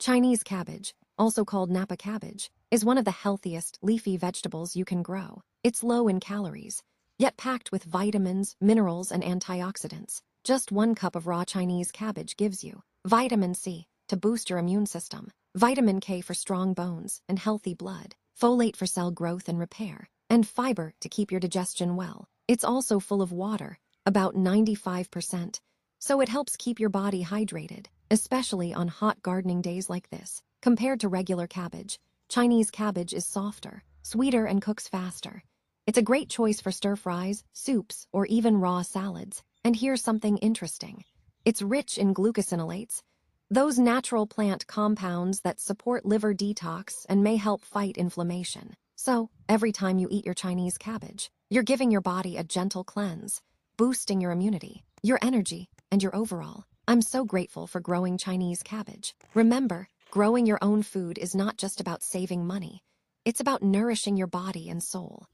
Chinese cabbage, also called Napa cabbage, is one of the healthiest leafy vegetables you can grow. It's low in calories, yet packed with vitamins, minerals, and antioxidants. Just 1 cup of raw Chinese cabbage gives you vitamin C to boost your immune system, vitamin K for strong bones and healthy blood, folate for cell growth and repair, and fiber to keep your digestion well. It's also full of water, about 95%, so it helps keep your body hydrated, especially on hot gardening days like this. Compared to regular cabbage, Chinese cabbage is softer, sweeter, and cooks faster. It's a great choice for stir-fries, soups, or even raw salads. And here's something interesting. It's rich in glucosinolates, those natural plant compounds that support liver detox and may help fight inflammation. So, every time you eat your Chinese cabbage, you're giving your body a gentle cleanse, boosting your immunity, your energy, and your overall. I'm so grateful for growing Chinese cabbage. Remember, growing your own food is not just about saving money. It's about nourishing your body and soul.